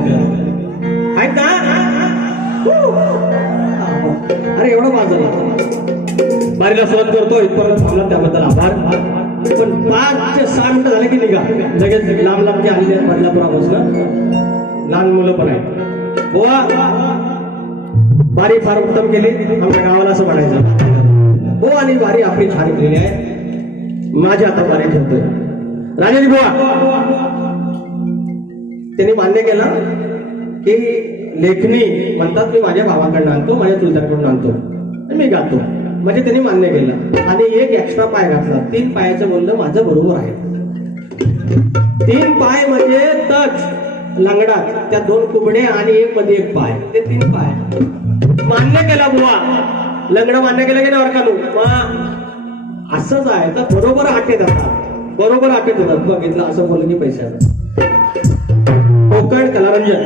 आहेत ना? अरे एवढं वाजलं. बारीला सुरुवात करतो इथपर्यंत थांबला त्याबद्दल आभार. पण 5 ते 6 मिनिटं झाले की निघा. लगेच लांब लांबचे आलेले आहेत बदलापुरापासून. लहान मुलं पण आहेत. बुवा बारी फार उत्तम केली. आमच्या गावाला असं म्हणायचं. हो आणि बारी आपली छान केलेली आहे. माझी आता बारी ठेवतोय राजाजी बुवा. त्यांनी मान्य केलं की लेखणी म्हणतात मी माझ्या भावाकडनं आणतो, माझ्या चुलत्याकडून आणतो, मी गातो. म्हणजे त्यांनी मान्य केलं आणि एक एक्स्ट्रा पाय घातला. 3 पायाचं बोललं माझं बरोबर आहे. 3 पाय म्हणजे तच लंगडात त्या 2 कुबडे आणि एक मध्ये 1 पाय, ते 3 पाय मान्य केला बुवा. लंगडं मान्य केलं की नाही वरकालू. मग असंच आहे तर बरोबर आटेत येतात, बरोबर आटेत येतात. बघितलं असं बोललं की पैसा. कोकण कलारंजन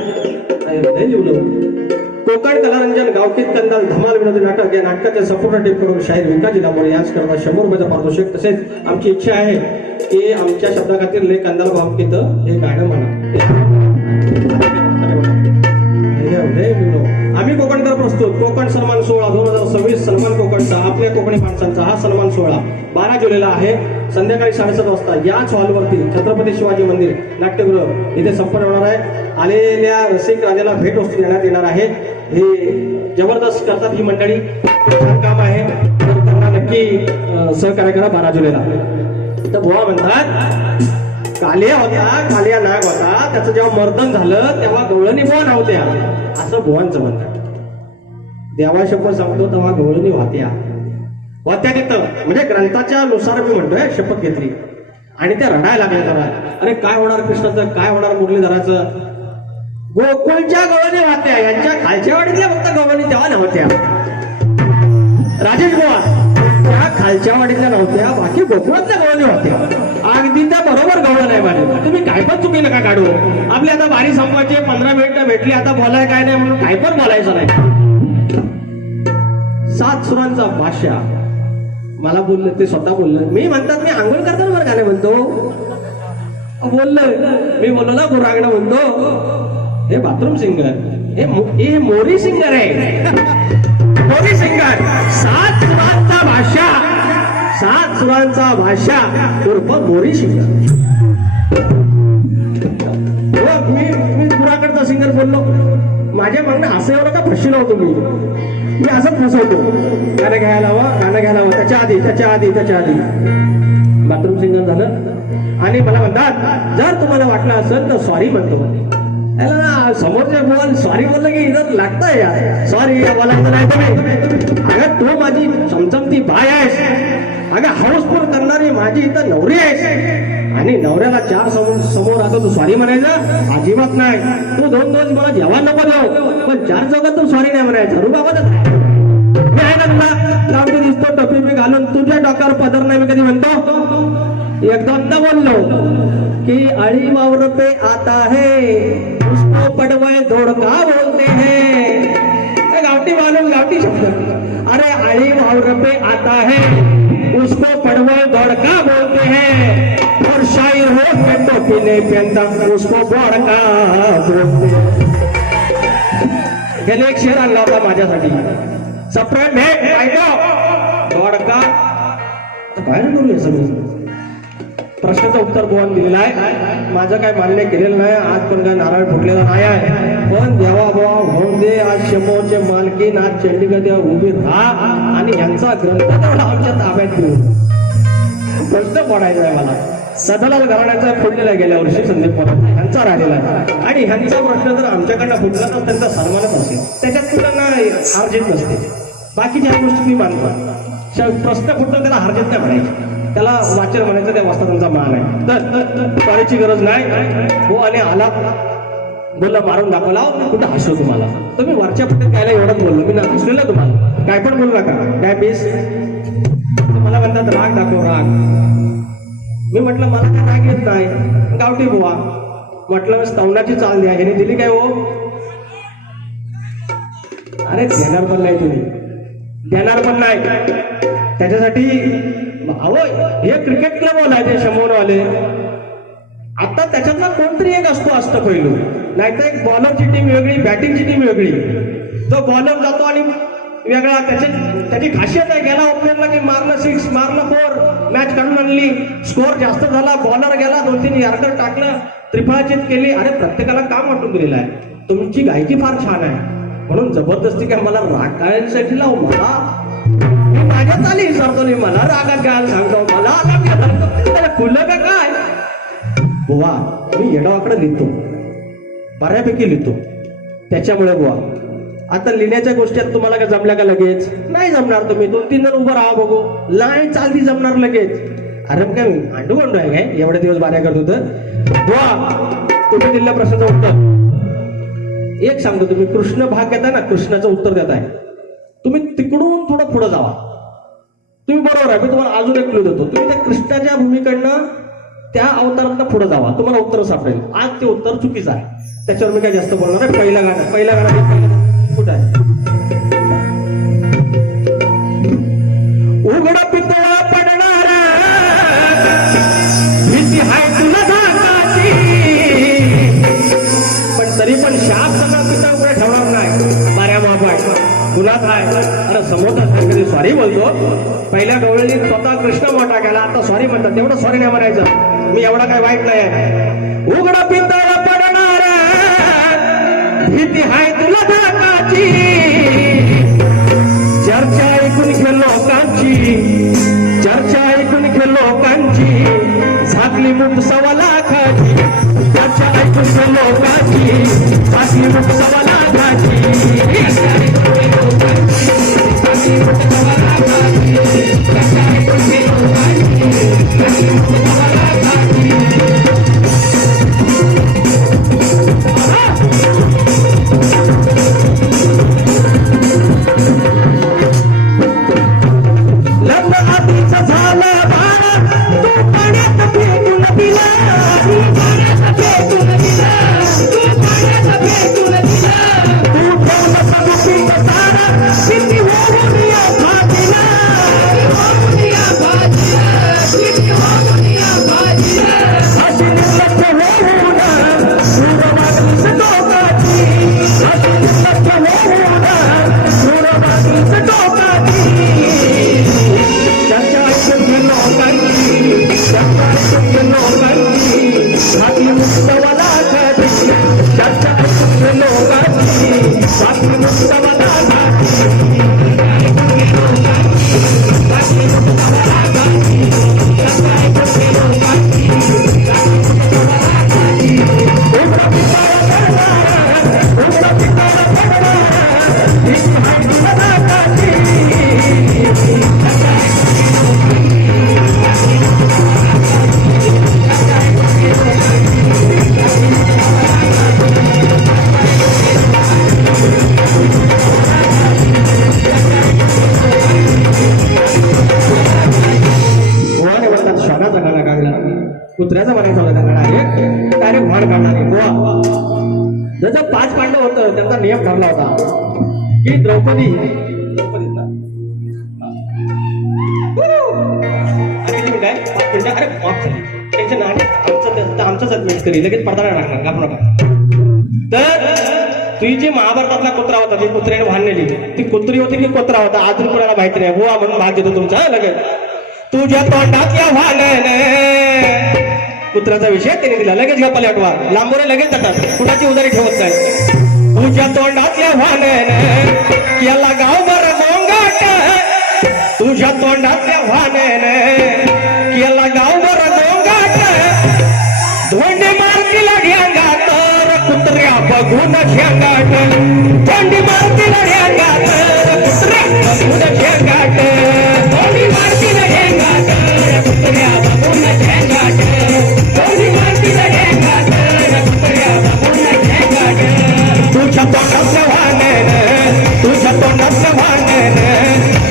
कोकण कलारंजन गावकीत कंदाल धमाल विनोदी नाटक या नाटकाच्या संपूर्ण टीम करून शाहीर विकाजी लांबोरे याच करता 100 रुपयाचं पारितोषिक. तसेच आमची इच्छा आहे की आमच्या शब्दाखातीर ले कंदाल भावकीत हे गाणं म्हणा. आम्ही कोकणकर प्रस्तुत कोकण सन्मान सोहळा 2026 सन्मान कोकणचा आपल्या कोकणी माणसांचा हा सन्मान सोहळा 12 जुलैला आहे. संध्याकाळी 7:30 वाजता याच हॉलवरती छत्रपती शिवाजी मंदिर नाट्यगृह इथे संपन्न होणार आहे. आलेल्या रसिक राजाला भेट वस्तू देण्यात येणार आहे. हे जबरदस्त करतात ही मंडळी. छान काम आहे तर त्यांना नक्की सहकार्य करा 12 जुलैला. तर बुवा म्हणतात कालिया होता, कालिया नाग होता, त्याचं जेव्हा मर्दन झालं तेव्हा गवळणी बुवा नव्हत्या असं बुवांचं म्हणतात. देवा शपथ सांगतो तेव्हा गवळणी होत्या तिथं. म्हणजे ग्रंथाच्या नुसार मी म्हणतोय शपथ घेतली आणि त्या रडायला लागल्या जरा. अरे काय होणार कृष्णाचं, काय होणार मुरलीधराचं. गोकुळच्या गवळणी होत्या, यांच्या खालच्या वाडीतल्या फक्त गवळणी तेव्हा नव्हत्या. राजेश बुवा त्या खालच्या वाडीतल्या नव्हत्या, बाकी गोकुळातल्या गवळणी होत्या. अगदी त्या बरोबर गवळण आहे माझे. तुम्ही काय पण चुकी नका काढू. आपली आता बारी संपवायची 15 मिनिटं भेटली, आता बोलाय काय नाही म्हणून काय पण बोलायचं नाही. 7 सुरांचा भाषा मला बोललं, ते स्वतः बोललं. मी म्हणतात मी आंघोळ करताना मला गाणं म्हणतो बोललं. मी बोललो ना गुरांगण म्हणतो. हे बाथरूम सिंगर, हे मोरी सिंगर आहे. मोरी सिंगर. 7 सुरांचा भाषा, 7 सुरांचा भाषा उर्फ मोरी सिंगर. मी गुराकडचा सिंगर बोललो. माझ्या मागणं असं एवढं का फसलो होतो मी असं फसवतो. गाणं घ्यायला हवं, गाणं घ्यायला हवं. त्याच्या आधी बाथरूम सिंगर झालं. आणि मला म्हणतात जर तुम्हाला वाटलं असेल तर सॉरी म्हणतो. समोरचे बोल सॉरी बोललं की इथं लागतं यार. सॉरी बोलायचं नाही तुम्ही. अगं तू माझी चमचमती बाय आहेस. अगं हाऊसफुल करणारी माझी इथं नवरी आहेस आणि नवऱ्याला 4 समोर आता तू सॉरी म्हणायचं अजिबात नाही. तू 2 दिवस मला जेव्हा नको जाऊ पण 4 चौकात तू सॉरी नाही म्हणायचं. रुबाबतच मी आहे ना तुला लावतो दिसतो टोपी मी घालून तुझ्या डोक्यावर पदर नाही मी कधी म्हणतो. एकदा बोललो कि अळी वावर पे आता है उसको पडवय धोडका बोलते हैं. गावठी मालूम गावठी शब्द. अरे अळी वावर पे आता है उसको पडवय धोडका बोलते हैं और शायर हो तो पीने पहनता उसको बोडका बोलते हैं. गेले एक शेर आणला होता माझ्यासाठी. सप्रेम है ऐको धोडका काय करूया सगळं. प्रश्नाचं उत्तर बुवान दिलेलं आहे. माझं काय मान्य केलेलं नाही. आज पण काय नारळ फुटलेला नाही आहे. पण देवा बुवा होऊन दे. आज शंभोचे मालकीन आज चंडीगड उभी राहा आणि यांचा ग्रंथ तेवढा आमच्या ताब्यात देऊ. प्रश्न पडायचा आहे मला. सदालाल घराण्याचा फुटलेला गेल्या वर्षी संदीप पवार यांचा राहिलेला आहे आणि ह्यांचा प्रश्न जर आमच्याकडनं फुटला तर त्यांचा सन्मानच असेल. त्याच्यात मुलांना हारजीत नसते. बाकीच्या गोष्टी मी मानतो. प्रश्न फुटतो त्याला हारजीत नाही म्हणायची, त्याला वाचन म्हणायचं. त्या वाजता त्यांचा मान आहे. तर सॉरीची गरज नाही. हो आणि आला बोलला मारून दाखवला कुठं हसलो तुम्हाला. तुम्ही वरच्या पट्ट्यात कायला एवढंच बोललो मी ना हसलेलं तुम्हाला. काय पण बोलू नका. काय पीस मला म्हणतात राग दाखव राग. मी म्हटलं मला काय राग येत नाही. गावठी बुवा म्हटलं स्तवनाची चाल द्या. याने दिली काय हो. अरे देणार पण नाही तुम्ही, देणार पण नाही. त्याच्यासाठी अहो हे क्रिकेट क्लब वाले ते 100 वाले आता त्याच्यातला कोणतरी एक असतो अष्टपैलू, नाहीतर एक बॉलरची टीम वेगळी, बॅटिंगची टीम वेगळी. जो बॉलर जातो आणि वेगळा, त्याची खासियत आहे, गेला ओपनरला की मारलं 6, मारलं 4, मॅच काढून आणली, स्कोअर जास्त झाला, बॉलर गेला 2-3 यार्कर टाकलं, त्रिफळाचीत केली. अरे प्रत्येकाला काम वाटून दिलेलं आहे. तुमची गायकी फार छान आहे, म्हणून जबरदस्ती काय मला राग गायसाठी लावू, मला माझ्यात आली सरतोली, मला रागात गायला सांगतो, मला खुलं का काय. बुवा मी येडावाकडे लिहितो, बऱ्यापैकी लिहितो, त्याच्यामुळे बुवा आता लिहिण्याच्या गोष्टी तुम्हाला काय जमल्या का लगेच नाही जमणार. तुम्ही 2-3 जण उभं राहा बघू, लाईन चालती जमणार लगेच. अरे काय अंडू अंडू आहे काय, एवढे दिवस बाऱ्या करत होतं. बुवा तुम्ही दिलेल्या प्रश्नाचं उत्तर एक सांगतो. तुम्ही कृष्ण भाग घेताय ना, कृष्णाचं उत्तर देताय, तुम्ही तिकडून थोडं पुढे जावा. तुम्ही बरोबर आहे, मी तुम्हाला अजून एक क्लू देतो. तुम्ही त्या कृष्णाच्या भूमिकेकडनं त्या अवतारांना पुढे जावा, तुम्हाला उत्तर सापडेल. आज ते उत्तर चुकीचं आहे, त्याच्यावर मी काय जास्त बोलणार आहे. पहिलं गाणं कुठं आहे? उघड पितळा पडणारा भीती हाय तुला धाकाची, पण तरी पण शाप सगळा पिता उघडा ठेवणार नाही. माऱ्या बाबा गुन्हात आहे. अरे समोरचा कधी सॉरी बोलतो, पहिल्या डोळ्यांनी स्वतः कृष्ण मोठा केला, आता सॉरी म्हणतात. तेवढं सॉरी नाही म्हणायचं, मी एवढा काय वाईट नाही आहे. उघड पितळा पडणारा भीती हाय तुला धाकाची, चर्चा ऐकून घे लोकांची, चर्चा ऐकून घे लोकांची, झाकली मुठ 1.25 लाखाची, चर्चा ऐकून घे लोकांची, झाकली मुठ 1.25 लाखाची. कुत्र्याचा म्हणायचा होता डायरेक्ट भाड काढणार गोवा. जसं 5 पांडव होतं, त्यांचा नियम ठरला होता की द्रौपदी टेन्शन आमचं सबमिट करी, लगेच पडदा टाकणार घाबरू नका. तर तुझी जी महाभारतातला कुत्रा होता, ती कुत्र्याने भान नेली, ती कुत्री होती की कुत्रा होता अजून कोणाला माहिती नाही. गोवा म्हणून भाग देतो तुमचा लगेच. तुझ्या तोंडातल्या भाण्याने कुत्र्याचा विषय त्याने दिला, लगेच गप्पा आठवा, लांबोरे लगेच जातात, कुणाची उदारी ठेवत नाही. तुझ्या तोंडातल्या भाण्याने केला गावभर गोंगाट, तुझ्या तोंडातल्या भाण्याने केला गावभर गोंगाट, धोंडी मारतीला ढ्यांगा तर कुत्र्या बघून शेंगाट, धोंडी मारतीला ढ्यांगा तर कुत्र्या बघून शेंगाट, धोंडी मारतीला ढ्यांगा तर कुत्र्या बघून शेंगाट, धोंडी मारतीला ढ्यांगा तर कुत्र्या बघून शेंगाट. तुझ्या तोंडातल्या भाण्याने, तुझ्या तोंडातल्या भाण्याने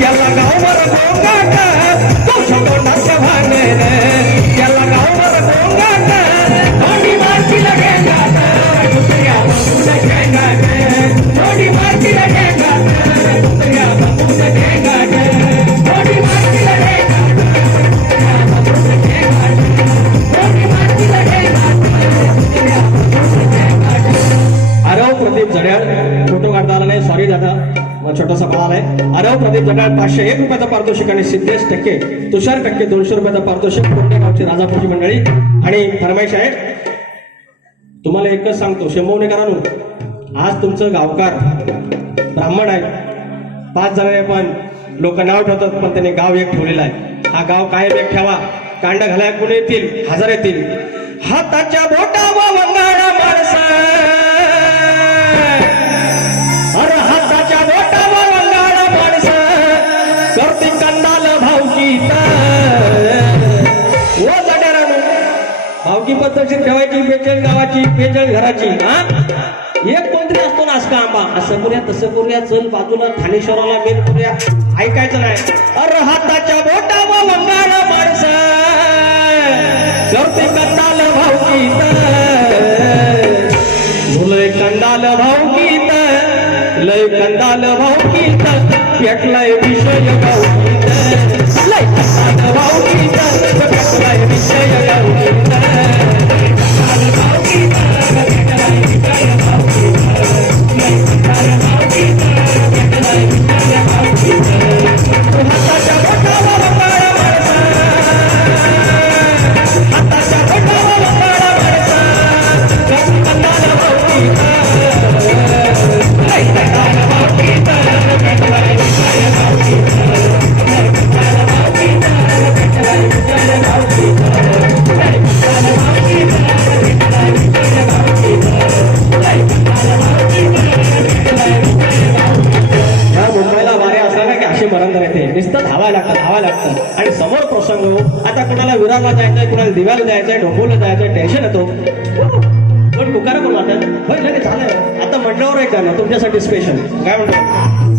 याला गावभर गोंगाट, तुझ्या तोंडातल्या भाण्याने याला गावभर गोंगाट, धोंडी मारतीला ढ्यांगा तर कुत्र्या बघून शेंगाट, धोंडी मारतीला ढ्यांगा तर कुत्र्या बघून शेंगाट, धोंडी मारतीला ढ्यांगा तर कुत्र्या बघून शेंगाट. प्रदीप जड्याळ, फोटो काढता आला नाही, सॉरी दादा, मग छोटासा बाळ आलाय. अरव प्रदीप जड्याळ 501 रुपयाचा पारितोषिक आणि सिद्धेश टक्के, तुषार टक्के 200 रुपयाचा पारितोषिक. पुणे गावची राजापूरची मंडळी आणि फरमाईश आहे. तुम्हाला एकच सांगतो, शंभवणेकरांनो, आज तुमचं गावकार ब्राह्मण आहे, 5 जणांनी पण लोक नाव ठेवतात, पण त्याने गाव एक ठेवलेला आहे. हा गाव कायम एक ठेवा. कांड घालाय कोणी येतील, 1000 येतील. हाताच्या बोटावर वंगाडा माणसं, अरे हाताच्या बोटावर वंगाडा माणसं, करते कंदाल भावकीत. ओ जड्यारानो, भावकी पद्धतशीर ठेवायची, बेचल गावाची, बेचल घराची. हा, एक कोणतरी असतो ना असं आंबा, असं करूया तसं करूया, चल बाजूला थानेश्वराला मेल करूया, ऐकायचं नाही. अरे हाताच्या बोटावर वंगाडा माणसं, करते कंदाल भावकीत. लय कंदाल भावकीत, लय कंदाल भावकीत, पेटलाय विषय गावकीत. लय कंदाल भावकीत, पेटलाय विषय गावकीत. हाताच्या बोटावर वंगाडा माणसं, हाताच्या बोटावर वंगाडा माणसं, करते कंदाल भावकीत. लय कंदाल भावकीत, पेटलाय विषय गावकीत. लय कंदाल भावकीत, पेटलाय विषय गावकीत. लय कंदाल भावकीत, पेटलाय विषय गावकीत. लय कंदाल भावकीत, पेटलाय विषय गावकीत. या मुंबईला वारे असला ना की अशी मरंदर येते, नुसतं धावायला लागतं. आणि समोर प्रसंग हो, आता कुणाला विरारला जायचंय, कुणाला दिव्याला जायचंय, ढोंबूला जायचंय, टेन्शन येतो. पण पुकारा पण वाटत होय, लगेच झालं. आता म्हटल्यावर एक गाणं तुमच्यासाठी स्पेशल. काय म्हणतो?